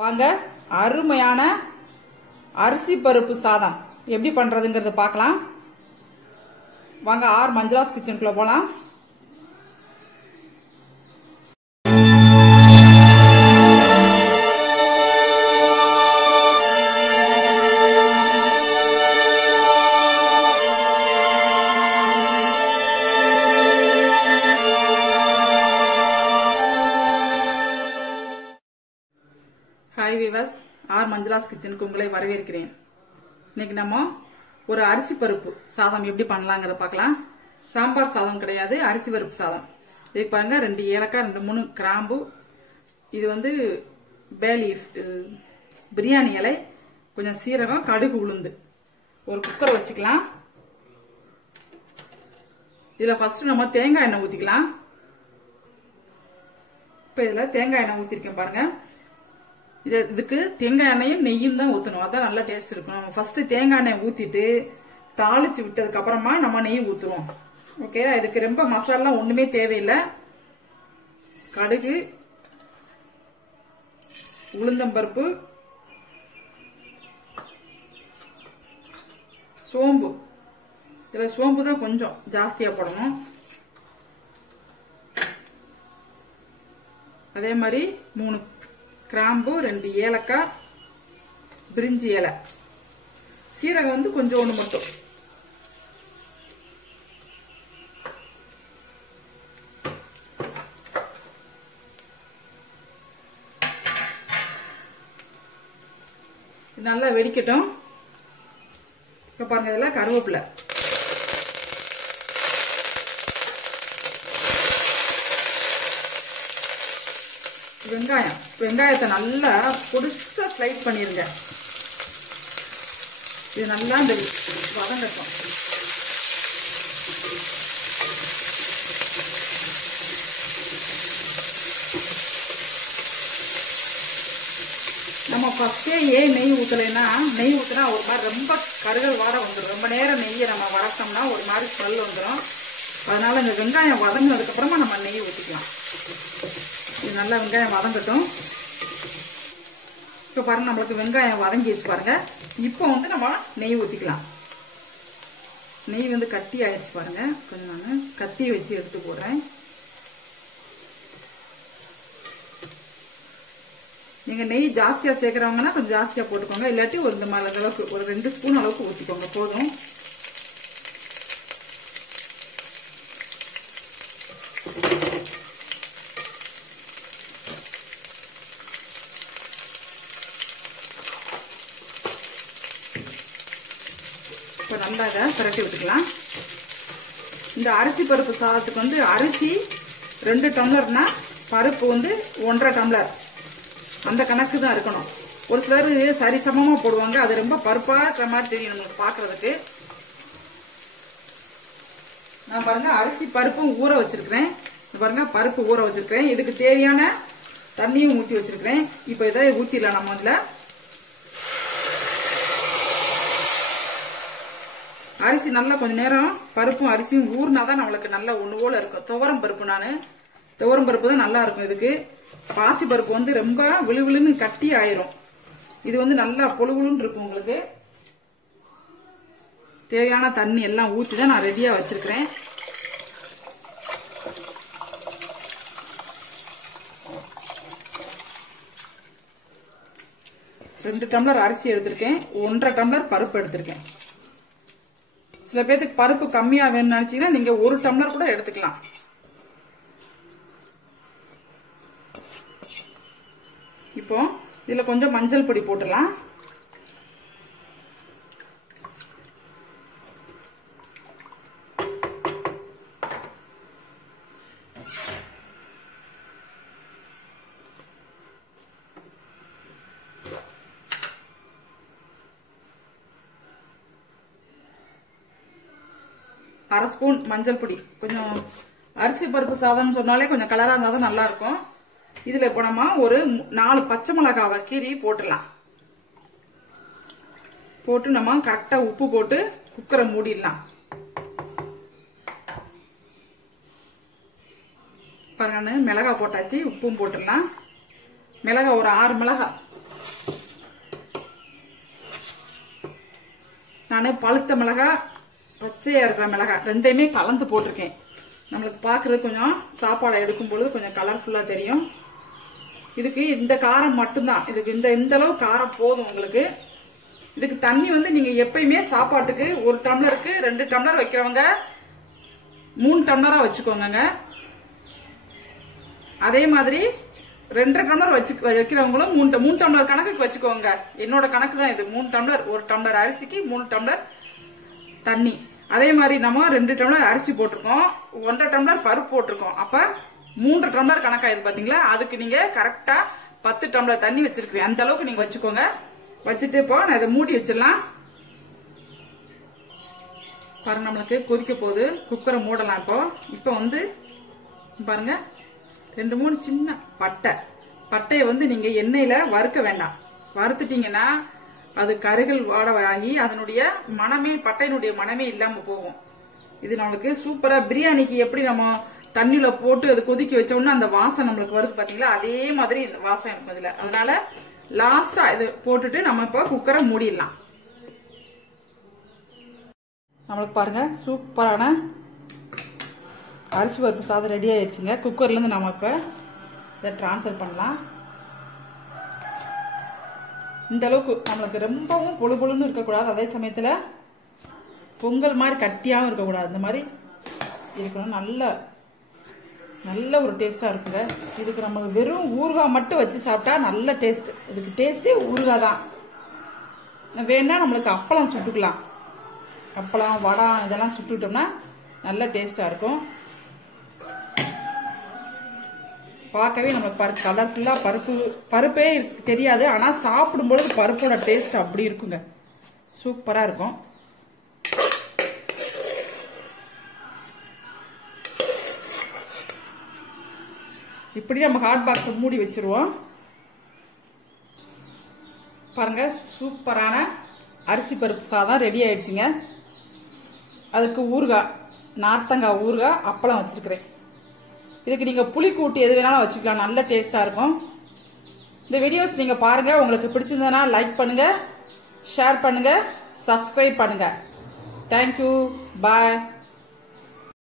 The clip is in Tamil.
வாங்க அருமையான அரிசி பருப்பு சாதம். எப்படி பண்றதுங்கிறத பார்க்கலாம். வாங்க ஆர் மஞ்சளாஸ் கிச்சனுக்குள்ள போலாம். ஹாய் விவஸ் ஆர் மஞ்சளாஸ் கிச்சனுக்கு உங்களை வரவேற்கிறேன். இன்னைக்கு நம்ம ஒரு அரிசி பருப்பு சாதம் எப்படி பண்ணலாங்கிறத பார்க்கலாம். சாம்பார் சாதம் கிடையாது அரிசி பருப்பு சாதம். இதுக்கு பாருங்க ரெண்டு ஏலக்காய் ரெண்டு மூணு கிராம்பு. இது வந்து பேலீஃப் பிரியாணி இலை கொஞ்சம் சீரகம் கடுகு உளுந்து. ஒரு குக்கர் வச்சுக்கலாம். இதுல ஃபர்ஸ்ட் நம்ம தேங்காய் எண்ணெய் ஊத்திக்கலாம். இப்ப இதுல தேங்காய் எண்ணெய் ஊத்திருக்கேன் பாருங்க. இது இதுக்கு தேங்காய் எண்ணெயும் நெய்யும் தான் ஊற்றணும் அதான் நல்லா டேஸ்ட் இருக்கும். நம்ம ஃபர்ஸ்ட் தேங்காய் எண்ணெய் ஊத்திட்டு தாளிச்சு விட்டதுக்கு அப்புறமா நம்ம நெய் ஊற்றுவோம் ஓகே இதுக்கு ரொம்ப மசாலா ஒண்ணுமே தேவையில்லை. கடுகு உளுந்தம்பருப்பு சோம்பு. இதுல சோம்பு தான் கொஞ்சம் ஜாஸ்தியா போடணும். அதே மாதிரி மூணு கிராம்பு ரெண்டு ஏலக்காய் பிரிஞ்சி இலை. சீரகம் வந்து கொஞ்சம் ஒன்று மட்டும். நல்லா வெடிக்கட்டும். இப்ப பாருங்க இதெல்லாம் கருவேப்பிலை. வெங்காயம். வெங்காயத்தை நல்லா பொடிசா ஸ்லைஸ் பண்ணிருங்க. இது நல்லா இந்த வதங்கட்டும். நம்ம ஃபஸ்ட்டே ஏன் நெய் ஊற்றலைன்னா நெய் ஊற்றினா ஒரு மாதிரி ரொம்ப கருகல் வாட வந்துடும் ரொம்ப நேரம் நெய்யை நம்ம வளர்த்தோம்னா ஒரு மாதிரி ஸ்மெல் வந்துடும் அதனால இந்த வெங்காயம் வதங்கினதுக்கப்புறமா நம்ம நெய் ஊற்றிக்கலாம் இது நல்லா வெங்காயம் வதங்கட்டும். இப்போ பாருங்க நம்மளுக்கு வெங்காயம் வதங்கிடுச்சு பாருங்க. இப்போ வந்து நம்ம நெய் ஊற்றிக்கலாம் நெய் வந்து கட்டி ஆயிடுச்சு பாருங்க. கொஞ்சம் நான் கத்தி வச்சு எடுத்து போடுறேன். நீங்க நெய் ஜாஸ்தியா சேர்க்கறவங்கன்னா கொஞ்சம் ஜாஸ்தியா போட்டுக்கோங்க. இல்லாட்டி ஒரு இந்த மாதிரி அளவுக்கு ஒரு ரெண்டு ஸ்பூன் அளவுக்கு ஊற்றிக்கோங்க போதும் இப்போ நல்லா இதை பிரட்டி விட்டுக்கலாம். இந்த அரிசி பருப்பு சாதத்துக்கு வந்து அரிசி ரெண்டு டம்ளர்னா பருப்பு வந்து ஒன்றரை டம்ளர். அந்த கணக்கு தான் இருக்கணும். ஒரு சிலர் சரிசமமாக போடுவாங்க. அது ரொம்ப பருப்பாக இருக்கிற மாதிரி தெரியும் நம்மளுக்கு பார்க்குறதுக்கு நான் பாருங்க அரிசி பருப்பும் ஊற வச்சிருக்கிறேன். பாருங்க பருப்பு ஊற வச்சிருக்கிறேன். இதுக்கு தேவையான தண்ணியும் ஊற்றி வச்சிருக்கிறேன். இப்போ இதை ஊற்றிடலாம் நம்ம இதில். அரிசி நல்லா கொஞ்ச நேரம் பருப்பும் அரிசியும் ஊறினாதான் நம்மளுக்கு நல்லா ஒன்று போல இருக்கும். துவரம் பருப்பு நான். துவரம் பருப்பு தான் நல்லா இருக்கும் இதுக்கு. பாசி பருப்பு வந்து ரொம்ப விழுவிழுன்னு கட்டி ஆயிரும். இது வந்து நல்லா பொழுகுழுன்னு இருக்கும் உங்களுக்கு. தேவையான தண்ணி எல்லாம் ஊற்றி தான் நான் ரெடியா வச்சிருக்கிறேன். ரெண்டு டம்ளர் அரிசி எடுத்திருக்கேன். ஒன்றரை டம்ளர் பருப்பு எடுத்திருக்கேன். சில பேர்த்துக்கு பருப்பு கம்மியா வேணும்னு நினைச்சீங்கன்னா நீங்க ஒரு டம்ளர் கூட எடுத்துக்கலாம். இப்போ இதுல கொஞ்சம் மஞ்சள் பொடி போட்டுடலாம். அரை ஸ்பூன் மஞ்சள் பொடி. கொஞ்சம் அரிசி பருப்பு சாதம்னு சொன்னாலே கொஞ்சம் கலராக இருந்தால் தான் நல்லாயிருக்கும் இதில் இப்போ நம்ம ஒரு நாலு பச்சை மிளகாவை கீறி போட்டுடலாம். போட்டு நம்ம கரெக்டாக உப்பு போட்டு குக்கரை மூடிடலாம். பாருங்க மிளகா போட்டாச்சு உப்பும் போட்டுடலாம். மிளகா ஒரு ஆறு மிளகா நான் பழுத்த மிளகாய் பச்சையா இருக்கிற மிளகாய் ரெண்டையுமே கலந்து போட்டிருக்கேன். நம்மளுக்கு பார்க்கறது கொஞ்சம் சாப்பாடை எடுக்கும் பொழுது கொஞ்சம் கலர்ஃபுல்லா தெரியும். இதுக்கு இந்த காரம் மட்டும்தான். இதுக்கு இந்த இந்த அளவு காரம் போதும் உங்களுக்கு. இதுக்கு தண்ணி வந்து நீங்க எப்பயுமே சாப்பாட்டுக்கு ஒரு டம்ளருக்கு ரெண்டு டம்ளர் வைக்கிறவங்க மூணு டம்ளரா வச்சுக்கோங்க அதே மாதிரி ரெண்டரை டம்ளர் வச்சு வைக்கிறவங்களும் மூணு மூணு டம்ளர் கணக்குக்கு வச்சுக்கோங்க. என்னோட கணக்கு தான் இது. மூணு டம்ளர் ஒரு டம்ளர் அரிசிக்கு மூணு டம்ளர் தண்ணி. அதே மாதிரி நம்ம ரெண்டு டம்ளர் அரிசி போட்டிருக்கோம். ஒன்றரை டம்ளர் பருப்பு போட்டிருக்கோம். அப்ப மூன்று டம்ளர் கணக்காயிருது பாத்தீங்களா? அதுக்கு நீங்க கரெக்டா பத்து டம்ளர் தண்ணி வச்சிருக்கீங்க அந்த அளவுக்கு நீங்க வச்சுக்கோங்க. வச்சுட்டு இப்போ நான் இதை மூடி வச்சிடலாம். பாருங்க நம்மளுக்கு கொதிக்க போகுது. குக்கரை மூடலாம் இப்போ. இப்போ வந்து பாருங்க ரெண்டு மூணு சின்ன பட்டை. பட்டையை வந்து நீங்க எண்ணெயில வறுக்க வேண்டாம். வறுத்துட்டீங்கன்னா அது கருகள் வாடவாகி அதனுடைய மனமே பட்டையினுடைய மனமே இல்லாம போகும். இது நம்மளுக்கு சூப்பரா பிரியாணிக்கு எப்படி நம்ம தண்ணியில போட்டு அது கொதிக்க வச்ச உடனே அந்த வாசம் நம்மளுக்கு வருது பாத்தீங்களா? அதே மாதிரி இந்த வாசம் இருக்கும் இதுல. அதனால லாஸ்டா இது போட்டுட்டு நம்ம இப்போ குக்கரை மூடிடலாம். நம்மளுக்கு பாருங்க சூப்பரான அரிசி பருப்பு சாதம் ரெடி ஆயிடுச்சுங்க. குக்கர்ல இருந்து நம்ம இப்ப இதை டிரான்ஸ்ஃபர் பண்ணலாம். இந்த அளவுக்கு நம்மளுக்கு ரொம்பவும் பொழு பொழுன்னு இருக்கக்கூடாது. அதே சமயத்துல பொங்கல் மாதிரி கட்டியாகவும் இருக்கக்கூடாது. இந்த மாதிரி இருக்கணும். நல்ல நல்ல ஒரு டேஸ்டா இருக்குங்க இதுக்கு நம்ம வெறும் ஊறுகாய் மட்டும் வச்சு சாப்பிட்டா நல்ல டேஸ்ட் இதுக்கு டேஸ்டே ஊறுகாய் தான். வேணா நம்மளுக்கு அப்பளம் சுட்டுக்கலாம். அப்பளம் வடம் இதெல்லாம் சுட்டுட்டோம்னா நல்ல டேஸ்டா இருக்கும். பார்க்கவே நம்மளுக்கு பரு கலர்ஃபுல்லாக பருப்பு பருப்பே தெரியாது. ஆனால் சாப்பிடும்பொழுது பருப்போட டேஸ்ட் அப்படி இருக்குங்க. சூப்பராக இருக்கும். இப்படி நம்ம ஹாட் பாக்ஸை மூடி வச்சிருவோம். பாருங்க சூப்பரான அரிசி பருப்பு சாதம் ரெடி ஆயிடுச்சுங்க. அதுக்கு ஊறுகாய் நார்த்தங்காய் ஊறுகாய் அப்பளம் வச்சிருக்கிறேன். இதுக்கு நீங்க புளி கூட்டி எது வேணாலும் வச்சுக்கலாம். நல்ல டேஸ்டா இருக்கும். இந்த வீடியோஸ் நீங்க பாருங்க. உங்களுக்கு பிடிச்சிருந்ததுன்னா லைக் பண்ணுங்க ஷேர் பண்ணுங்க சப்ஸ்கிரைப் பண்ணுங்க. Thank you bye